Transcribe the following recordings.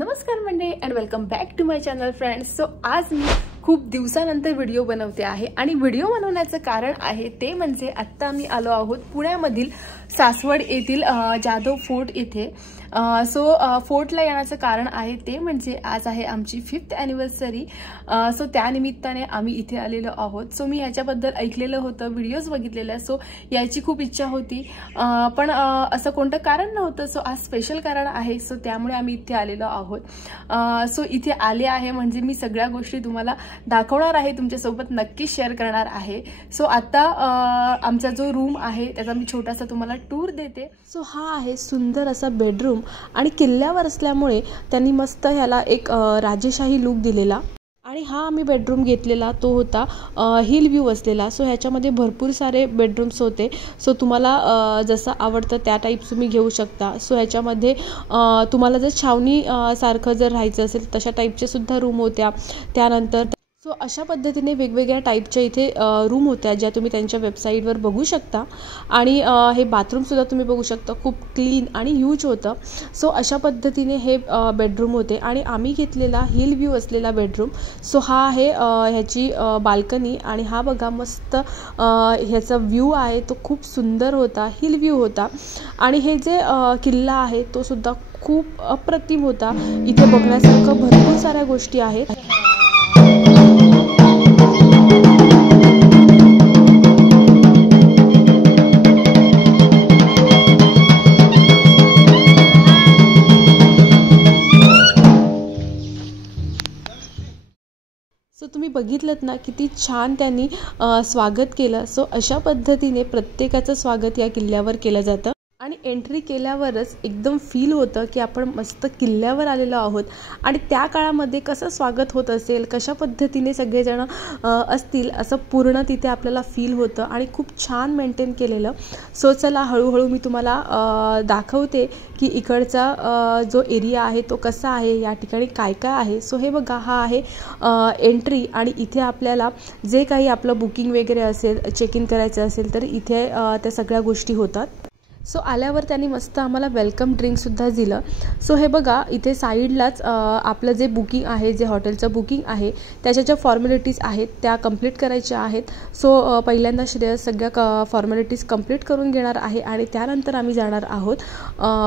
नमस्कार मंडळी and welcome back to my channel friends. So आज मी खूप दिवसानंतर व्हिडिओ बनवते आहे आणि व्हिडिओ बनवण्याचं कारण आहे ते म्हणजे आत्ता आम्ही आलो आहोत पुण्यामधील सासवड येथील जाधव फोर्ट येथे। सो फोर्टला येण्याचं कारण आहे ते म्हणजे आज आहे आमची 5th ॲनिव्हर्सरी। सो त्यानिमित्ताने आम्ही इथे आलेलो आहोत। सो मी याच्याबद्दल ऐकलेलं होतं, व्हिडिओज बघितलेल्या, सो याची खूप इच्छा होती, पण असं कोणतं कारण नव्हतं। सो आज स्पेशल कारण आहे, सो त्यामुळे आम्ही इथे आलेलो आहोत। सो इथे आले आहे म्हणजे मी सगळ्या गोष्टी तुम्हाला दाखवणार आहे, तुमच्यासोबत नक्की शेअर करणार आहे। सो आता आमचा जो रूम आहे त्याचा मी छोटासा तुम्हाला टूर देते। सो हा आहे सुंदर असा बेडरूम आणि किल्ल्यावर असल्यामुळे त्यांनी मस्त ह्याला एक राजेशाही लुक दिलेला। आणि हा आम्ही बेडरूम घेतलेला तो होता हिल व्ह्यू असलेला। सो ह्याच्यामध्ये भरपूर सारे बेडरूम्स होते। सो तुम्हाला जसं आवडतं त्या टाईप तुम्ही घेऊ शकता। सो ह्याच्यामध्ये तुम्हाला जर छावणी सारखं जर राहायचं असेल तशा टाईपचे सुद्धा रूम होत्या। त्यानंतर सो अशा पद्धतीने वेगवेगळ्या टाईपच्या इथे रूम होत्या ज्या तुम्ही त्यांच्या वेबसाईटवर बघू शकता। आणि हे बाथरूमसुद्धा तुम्ही बघू शकता, खूप क्लीन आणि ह्यूज होतं। सो अशा पद्धतीने हे बेडरूम होते आणि आम्ही घेतलेला हिल व्ह्यू असलेला बेडरूम। सो हा आहे ह्याची बाल्कनी आणि हा बघा मस्त ह्याचा व्ह्यू आहे तो खूप सुंदर होता, हिल व्ह्यू होता। आणि हे जे किल्ला आहे तो सुद्धा खूप अप्रतिम होता। इथे बघण्यासारखं भरपूर साऱ्या गोष्टी आहेत। सो तुम्ही बघितलंत ना किती छान त्यांनी स्वागत केलं। सो अशा पद्धतीने प्रत्येकाचं स्वागत या किल्ल्यावर केलं जातं आणि एंट्री केल्यावरच एकदम फील होतं की आपण मस्त किल्ल्यावर आलेलो आहोत। आणि त्या काळामध्ये कसं स्वागत होत असेल, कशा पद्धतीने सगळेजण असतील असं पूर्ण तिथे आपल्याला फील होतं आणि खूप छान मेंटेन केलेलं। सो चला हळूहळू मी तुम्हाला दाखवते की इकडचा जो एरिया आहे तो कसा आहे, या ठिकाणी काय काय आहे। सो हे बघा हा आहे एंट्री आणि इथे आपल्याला जे काही आपलं बुकिंग वगैरे असेल, चेक इन करायचं असेल तर इथे त्या सगळ्या गोष्टी होतात। सो आल्यावर त्यांनी मस्त आम्हाला वेलकम ड्रिंकसुद्धा दिलं। सो हे बघा इथे साईडलाच आपलं जे बुकिंग आहे, जे हॉटेलचं बुकिंग आहे त्याच्या ज्या फॉर्मॅलिटीज आहेत त्या कंप्लीट करायच्या आहेत। सो पहिल्यांदा श्रेयस सगळ्या फॉर्मॅलिटीज कंप्लीट करून घेणार आहे आणि त्यानंतर आम्ही जाणार आहोत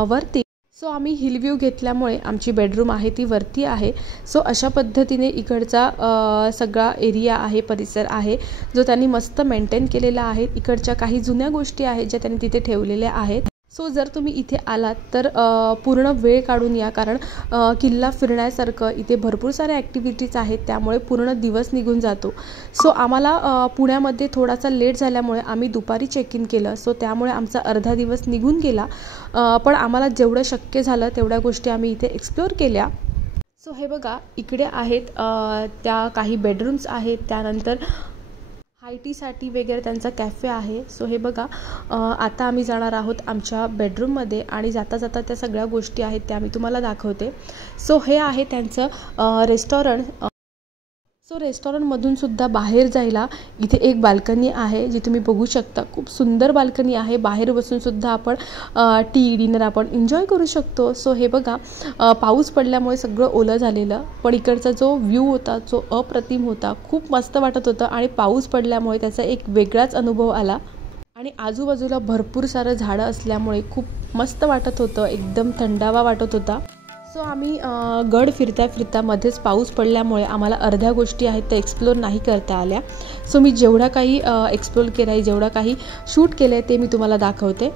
वरती। सो आम्ही हिल व्ह्यू घेतल्यामुळे आमची बेडरूम आहे ती वरती आहे। सो अशा पद्धतीने इकडचा सगळा एरिया आहे, परिसर आहे जो त्यांनी मस्त मेंटेन केलेला आहे। इकडच्या काही जुन्या गोष्टी आहेत ज्या त्यांनी तिथे ठेवलेल्या आहेत। सो जर तुम्ही इथे आलात तर पूर्ण वेळ काढून या, कारण किल्ला फिरण्यासारखं इथे भरपूर साऱ्या ॲक्टिव्हिटीज आहेत, त्यामुळे पूर्ण दिवस निघून जातो। सो आम्हाला पुण्यामध्ये थोडासा लेट झाल्यामुळे आम्ही दुपारी चेक इन केलं। सो त्यामुळे आमचा अर्धा दिवस निघून गेला, पण आम्हाला जेवढं शक्य झालं तेवढ्या गोष्टी आम्ही इथे एक्सप्लोअर केल्या। सो हे बघा इकडे आहेत त्या काही बेडरूम्स आहेत, त्यानंतर हाय टीसाठी वगैरे त्यांचा कॅफे आहे। सो हे बघा आता आम्ही जाणार आहोत आमच्या बेडरूममध्ये आणि जाता जाता त्या सगळ्या गोष्टी आहेत त्या मी तुम्हाला दाखवते। सो हे आहे त्यांचं रेस्टॉरंट। सो रेस्टॉरंटमधून सुद्धा बाहेर जायला इथे एक बाल्कनी आहे जी तुम्ही बघू शकता, खूप सुंदर बाल्कनी आहे। बाहेर बसून सुद्धा आपण टी डिनर आपण एन्जॉय करू शकतो। सो हे बघा पाऊस पडल्यामुळे सगळं ओलं झालेलं, पण इकडचा जो व्ह्यू होता जो अप्रतिम होता, खूप मस्त वाटत होतं आणि पाऊस पडल्यामुळे त्याचा एक वेगळाच अनुभव आला। आणि आजूबाजूला भरपूर सारं झाडं असल्यामुळे खूप मस्त वाटत होतं, एकदम थंडावा वाटत होता। सो आम्ही गड फिरता फिरता मध्येच पाऊस पडल्यामुळे आम्हाला अर्ध्या गोष्टी आहेत त्या एक्सप्लोर नाही करता आल्या। सो मी जेवढा काही एक्सप्लोर केलं आहे, जेवढा काही शूट केलं आहे ते मी तुम्हाला दाखवते।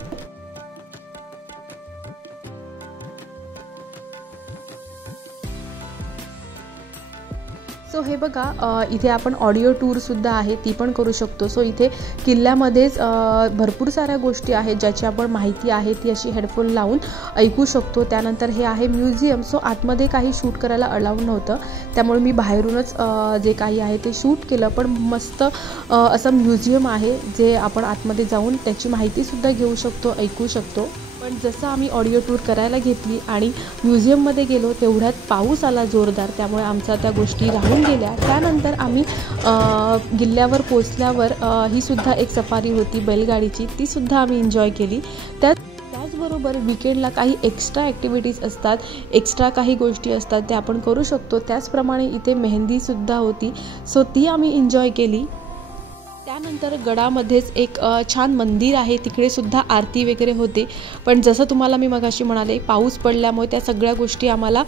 सो हे बघा इथे आपण ऑडिओ टूरसुद्धा आहे ती पण करू शकतो। सो इथे किल्ल्यामध्येच भरपूर साऱ्या गोष्टी आहेत ज्याची आपण माहिती आहे ती अशी हेडफोन लावून ऐकू शकतो। त्यानंतर हे आहे म्युझियम। सो आतमध्ये काही शूट करायला अलाउड नव्हतं, त्यामुळे मी बाहेरूनच जे काही आहे ते शूट केलं, पण मस्त असं म्युझियम आहे जे आपण आतमध्ये जाऊन त्याची माहितीसुद्धा घेऊ शकतो, ऐकू शकतो। पण जसं आम्ही ऑडिओ टूर करायला घेतली आणि म्युझियममध्ये गेलो तेवढ्यात पाऊस आला जोरदार, त्यामुळे आमच्या त्या गोष्टी राहून गेल्या। त्यानंतर आम्ही किल्ल्यावर पोचल्यावर ही सुद्धा एक सफारी होती बैलगाडीची, ती सुद्धा आम्ही एन्जॉय केली। त्याचबरोबर विकेंडला काही एक्स्ट्रा ॲक्टिव्हिटीज असतात, एक्स्ट्रा काही गोष्टी असतात त्या आपण करू शकतो. त्याचप्रमाणे इथे मेहंदीसुद्धा होती, सो ती आम्ही एन्जॉय केली. त्यानंतर गडामध्येच एक छान मंदिर आहे, तिकडे सुद्धा आरती वगैरे होते. पण जसं तुम्हाला मी मगाशी म्हणाले, पाऊस पडल्यामुळे त्या सगळ्या गोष्टी आम्हाला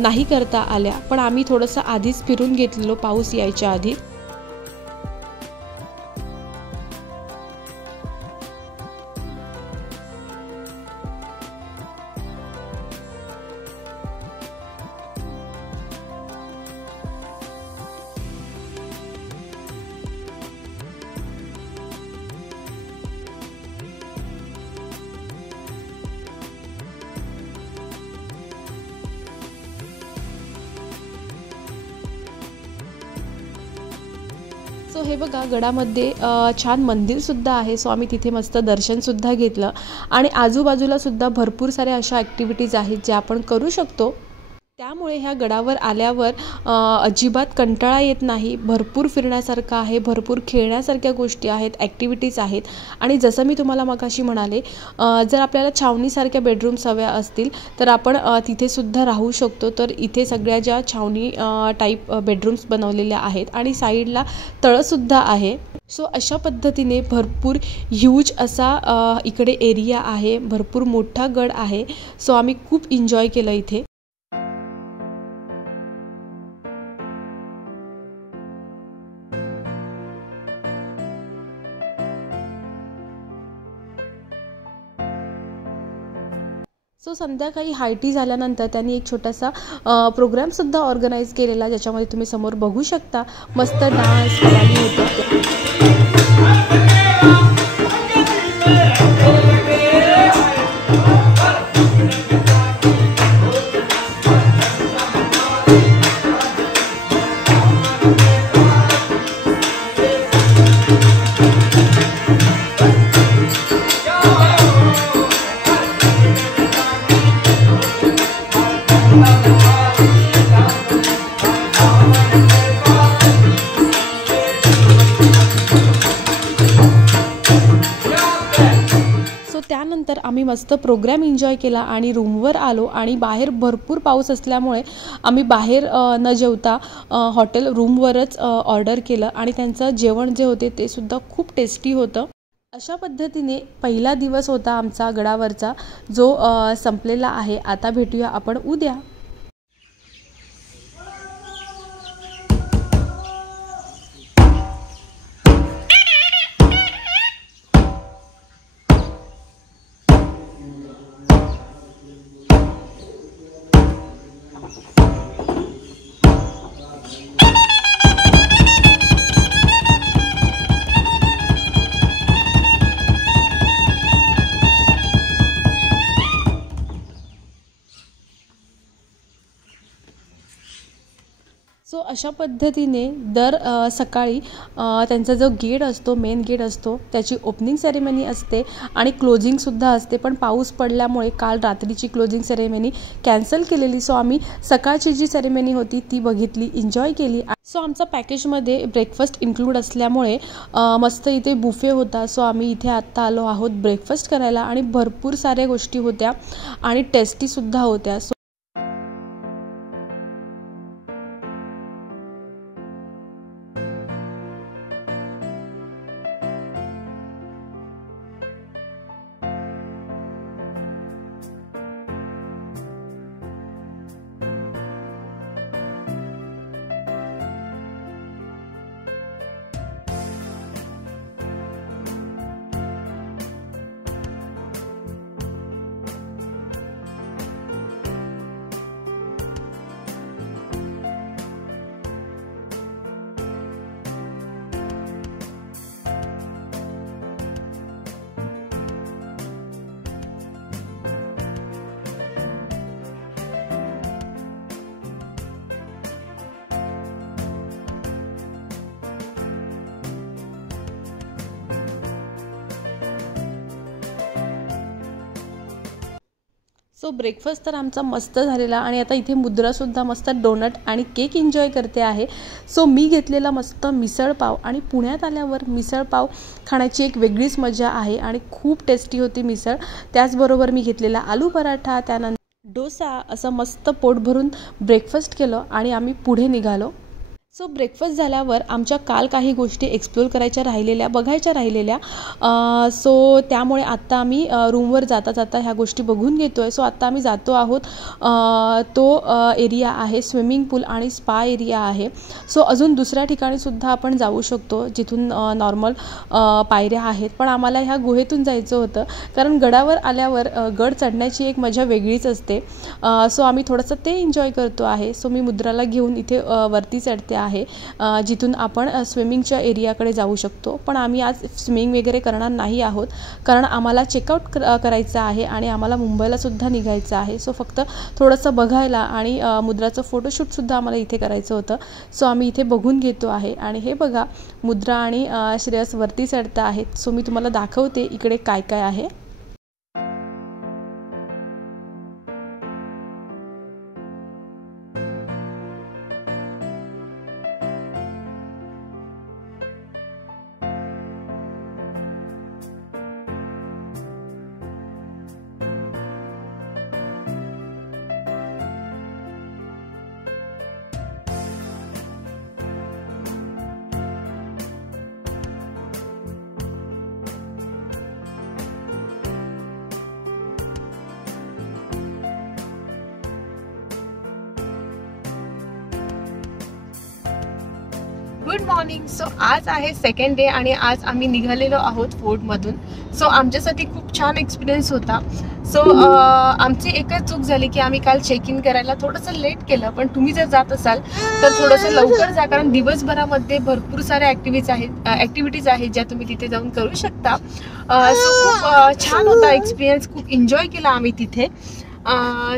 नाही करता आल्या. पण आम्ही थोडंसं आधीच फिरून घेतलेलो पाऊस यायच्या आधी. सो हे बघा, गडामध्ये छान मंदिरसुद्धा आहे. सो आम्ही तिथे मस्त दर्शनसुद्धा घेतलं आणि आजूबाजूला सुद्धा भरपूर साऱ्या अशा ॲक्टिव्हिटीज आहेत ज्या आपण करू शकतो. त्यामुळे ह्या गडावर आल्यावर अजिबात कंटाळा येत नाही. भरपूर फिरण्यासारखं आहे, भरपूर खेळण्यासारख्या गोष्टी आहेत, ॲक्टिव्हिटीज आहेत. आणि जसं मी तुम्हाला मगाशी म्हणाले, जर आपल्याला छावणीसारख्या बेडरूम्स हव्या असतील तर आपण तिथेसुद्धा राहू शकतो. तर इथे सगळ्या ज्या छावणी टाईप बेडरूम्स बनवलेल्या आहेत आणि साईडला तळंसुद्धा आहे. सो अशा पद्धतीने भरपूर ह्यूज असा इकडे एरिया आहे, भरपूर मोठा गड आहे. सो आम्ही खूप एन्जॉय केलं इथे. सो संध्याकाळी हाय टी झाल्यानंतर त्यांनी एक छोटासा प्रोग्रामसुद्धा ऑर्गनाईज केलेला, ज्याच्यामध्ये तुम्ही समोर बघू शकता मस्त डान्स कवाली होतं. त्यानंतर आम्ही मस्त प्रोग्राम एन्जॉय केला आणि रूमवर आलो. आणि बाहेर भरपूर पाऊस असल्यामुळे आम्ही बाहेर न जेवता हॉटेल रूमवरच ऑर्डर केलं आणि त्यांचं जेवण जे होते ते सुद्धा खूप टेस्टी होतं. अशा पद्धतीने पहिला दिवस होता आमचा गडावरचा, जो संपलेला आहे. आता भेटूया आपण उद्या. सो अशा पद्धतीने दर सकाळी त्यांचा जो गेट असतो, मेन गेट असतो, त्याची ओपनिंग सेरेमनी असते आणि क्लोजिंगसुद्धा असते. पण पाऊस पडल्यामुळे काल रात्रीची क्लोजिंग सेरेमनी कॅन्सल केलेली. सो आम्ही सकाळची जी सेरेमनी होती ती बघितली, एन्जॉय केली. सो आमचा पॅकेजमध्ये ब्रेकफास्ट इन्क्लूड असल्यामुळे मस्त इथे बुफे होता. सो आम्ही इथे आत्ता आलो आहोत ब्रेकफास्ट करायला आणि भरपूर साऱ्या गोष्टी होत्या आणि टेस्टीसुद्धा होत्या. सो ब्रेकफास्ट तर आमचा मस्त झालेला आणि आता इथे मुद्रासुद्धा मस्त डोनट आणि केक एन्जॉय करते आहे. सो मी घेतलेला मस्त मिसळपाव आणि पुण्यात आल्यावर मिसळपाव खाण्याची एक वेगळीच मजा आहे आणि खूप टेस्टी होती मिसळ. त्याचबरोबर मी घेतलेला आलू पराठा, त्यानंतर डोसा, असं मस्त पोट भरून ब्रेकफास्ट केलं आणि आम्ही पुढे निघालो. सो ब्रेकफास्ट झाल्यावर आमच्या काल काही गोष्टी एक्सप्लोर करायच्या राहिलेल्या, बघायच्या राहिलेल्या. सो त्यामुळे आत्ता आम्ही रूमवर जाता जाता ह्या गोष्टी बघून घेतो आहे. सो आत्ता आम्ही जातो आहोत. तो एरिया आहे स्विमिंग पूल आणि स्पा एरिया आहे. सो अजून दुसऱ्या ठिकाणीसुद्धा आपण जाऊ शकतो जिथून नॉर्मल पायऱ्या आहेत, पण आम्हाला ह्या गुहेतून जायचं होतं कारण गडावर आल्यावर गड चढण्याची एक मजा वेगळीच असते. सो आम्ही थोडंसं ते एन्जॉय करतो आहे. सो मी मुद्राला घेऊन इथे वरती चढते आहे जिथून आपण स्विमिंगच्या एरियाकडे जाऊ शकतो. पण आम्ही आज स्विमिंग वगैरे करणार नाही आहोत कारण आम्हाला चेकआउट करायचं आहे आणि आम्हाला मुंबईला सुद्धा निघायचं आहे. सो फक्त थोडंसं बघायला आणि मुद्राचं फोटोशूटसुद्धा आम्हाला इथे करायचं होतं. सो आम्ही इथे बघून घेतो आहे आणि हे बघा मुद्रा आणि श्रेयस वरती चढत आहेत. सो मी तुम्हाला दाखवते इकडे काय काय आहे. Good morning. सो आज आहे सेकंड डे आणि आज आम्ही निघालेलो आहोत फोर्टमधून. सो आमच्यासाठी खूप छान एक्सपिरियन्स होता. सो आमची एकच चूक झाली की आम्ही काल चेक इन करायला थोडंसं लेट केलं. पण तुम्ही जर जात असाल तर थोडंसं लवकर जा कारण दिवसभरामध्ये भरपूर साऱ्या ॲक्टिव्हिटीज आहेत ज्या तुम्ही तिथे जाऊन करू शकता. सो खूप छान होता एक्सपिरियन्स, खूप एन्जॉय केला आम्ही तिथे.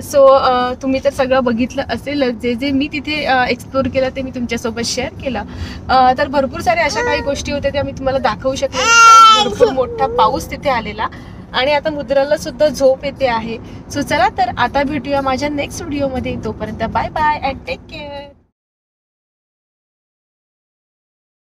सो तुम्ही तर सगळं बघितलं असेलच. जे जे मी तिथे एक्सप्लोर केलं ते मी तुमच्यासोबत शेअर केलं. तर भरपूर साऱ्या अशा काही गोष्टी होत्या त्या मी तुम्हाला दाखवू शकले नाही. भरपूर मोठा पाऊस तिथे आलेला आणि आता मुद्राला सुद्धा झोप येते आहे. सो चला तर आता भेटूया माझ्या नेक्स्ट व्हिडिओमध्ये. तोपर्यंत bye bye and take care.